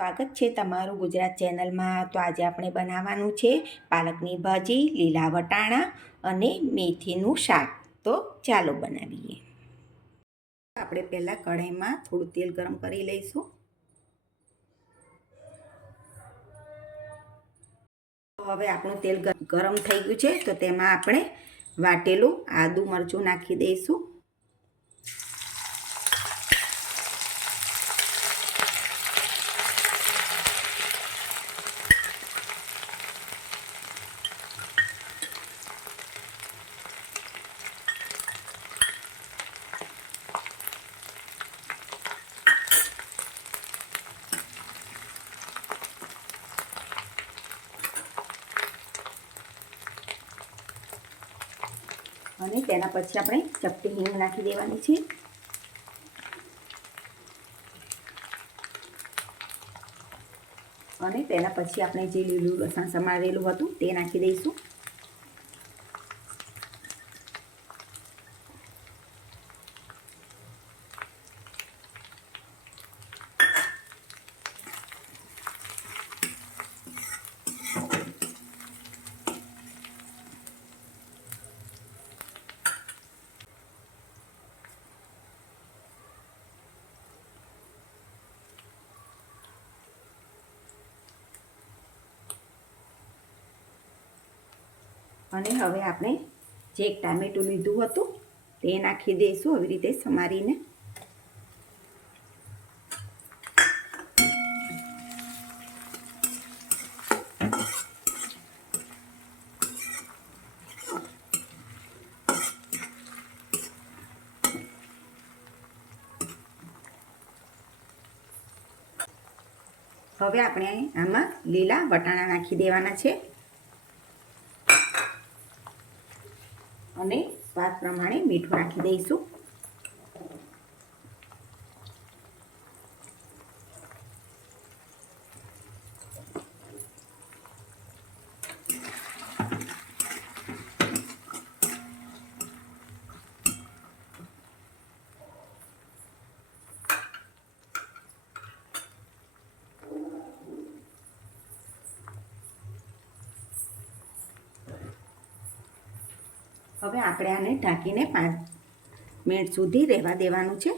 સ્વાગત છે તમારું ગુજરાત ચેનલમાં. તો આજે આપણે બનાવવાનું છે પાલકની ભાજી, લીલા વટાણા અને મેથીનું શાક. તો ચાલો બનાવીએ. આપણે પહેલાં કઢાઈમાં થોડું તેલ ગરમ કરી લઈશું. તો હવે આપણું તેલ ગરમ થઈ ગયું છે. તો તેમાં આપણે વાટેલું આદું મરચું નાખી દઈશું. અને તેના પછી આપણે ચપટી હિંગ નાખી દેવાની છે. અને તેના પછી આપણે જે લીલું લસણ સમારેલું હતું તે નાખી દઈશું. અને હવે આપણે જે એક ટામેટું લીધું હતું તે નાખી દઈશું આવી રીતે સમારીને. હવે આપણે આમાં લીલા વટાણા નાખી દેવાના છે. અને સ્વાદ પ્રમાણે મીઠું નાખી દઈશું. હવે આપણે આને ઢાંકીને પાંચ મિનિટ સુધી રહેવા દેવાનું છે.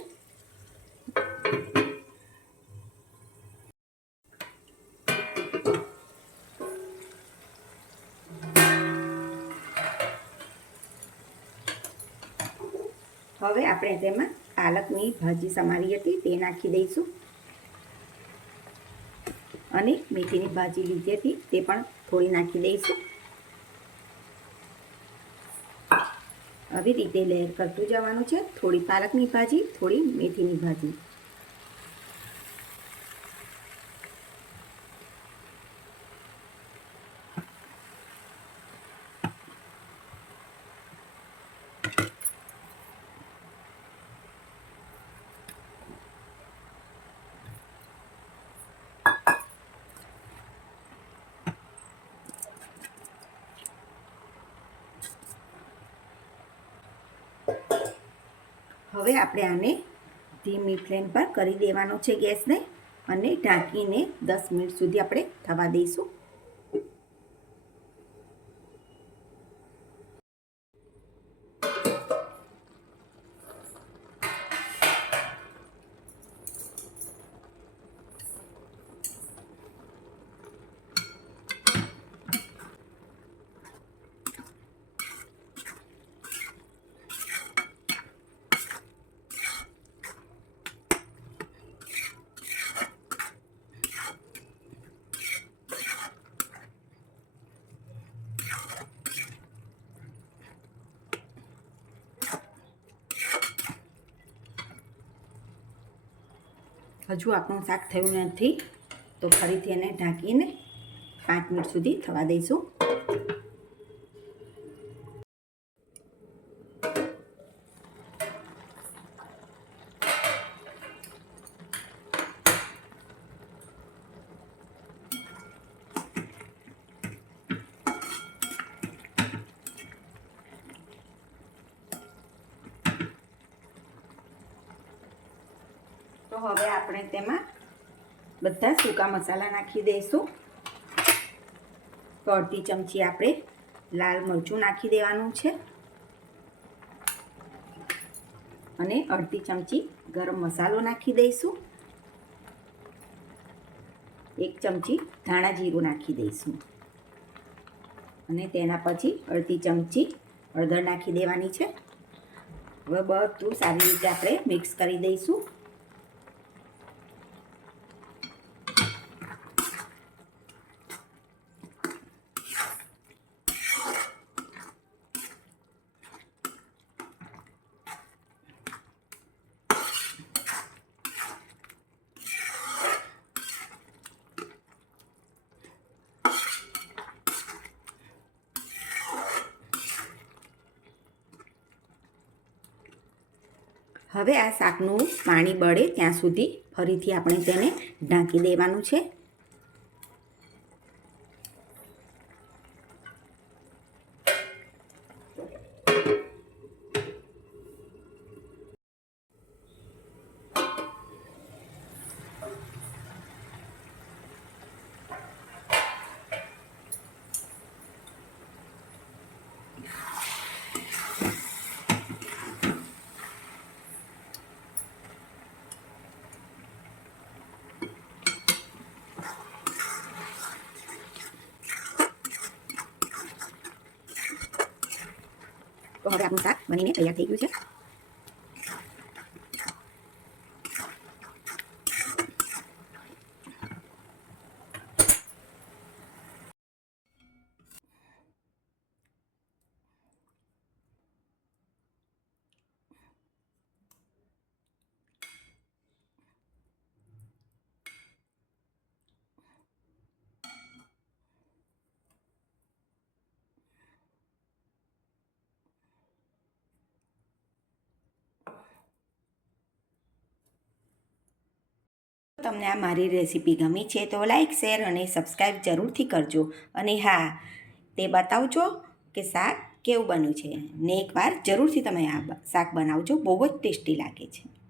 હવે આપણે તેમાં પાલકની ભાજી સમારી હતી, તે નાખી દઈશું. અને મેથીની ભાજી લીધી હતી, તે પણ થોડી નાખી દઈશું. આવી રીતે લેયર કરતું જવાનું છે. થોડી પાલકની ભાજી થોડી મેથીની ભાજી. હવે આપણે આને ધીમી ફ્લેમ પર કરી દેવાનો છે ગેસને અને ઢાંકીને દસ મિનિટ સુધી આપણે થવા દઈશું. હજુ આપણું શાક થયું નથી તો ફરીથી એને ઢાંકીને પાંચ મિનિટ સુધી થવા દઈશું. હવે આપણે તેમાં બધા સૂકા મસાલા નાખી દઈશું. તો અડધી ચમચી આપણે લાલ મરચું નાખી દેવાનું છે. અને અડધી ચમચી ગરમ મસાલો નાખી દઈશું. એક ચમચી ધાણા જીરું નાખી દઈશું. અને તેના પછી અડધી ચમચી હળદર નાખી દેવાની છે. હવે બધું સારી રીતે આપણે મિક્સ કરી દઈશું. હવે આ શાકનું પાણી બળે ત્યાં સુધી ફરીથી આપણે તેને ઢાંકી દેવાનું છે. તો હવે આપણું શાક બનીને તૈયાર થઈ ગયું છે તમને આ મારી રેસીપી ગમી છે તો લાઈક, શેર અને સબસ્ક્રાઈબ જરૂરથી કરજો. અને હા, તે બતાવજો કે શાક કેવું બન્યું છે. ને એકવાર જરૂરથી તમે આ શાક બનાવજો, બહુ જ ટેસ્ટી લાગે છે.